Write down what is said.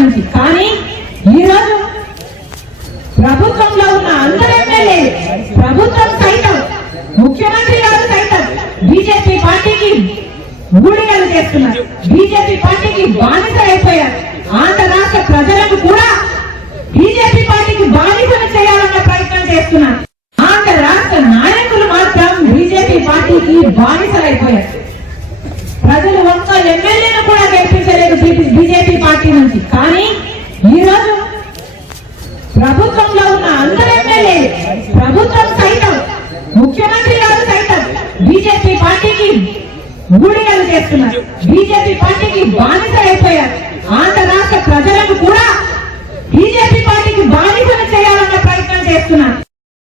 నుంచి. కానీ ఈరోజు ప్రభుత్వంలో ఉన్న అందరు ఎమ్మెల్యే, ప్రభుత్వం సైతం, ముఖ్యమంత్రి గారు సైతం బీజేపీ పార్టీకి ఊడిగలు చేస్తున్నారు, బీజేపీ పార్టీకి బానిస అయిపోయారు. ఆంధ్ర రాష్ట్ర ప్రజలకు కూడా బీజేపీ పార్టీకి బానిసలు చేయాలన్న ప్రయత్నం చేస్తున్నారు. ఆంధ్ర రాష్ట్ర నాయకులు మాత్రం బీజేపీ పార్టీకి బానిసలైపోయారు. ప్రజలు ఒక్క ఎమ్మెల్యేను కూడా గెలిపించలేదు బీజేపీ పార్టీ నుంచి. కానీ ఈరోజు ప్రభుత్వంలో ఉన్న అందరు ఎమ్మెల్యే, ప్రభుత్వం సైతం, ముఖ్యమంత్రి గారు సైతం బీజేపీ పార్టీకి ఊడిగలు చేస్తున్నారు, బీజేపీ పార్టీకి బానిస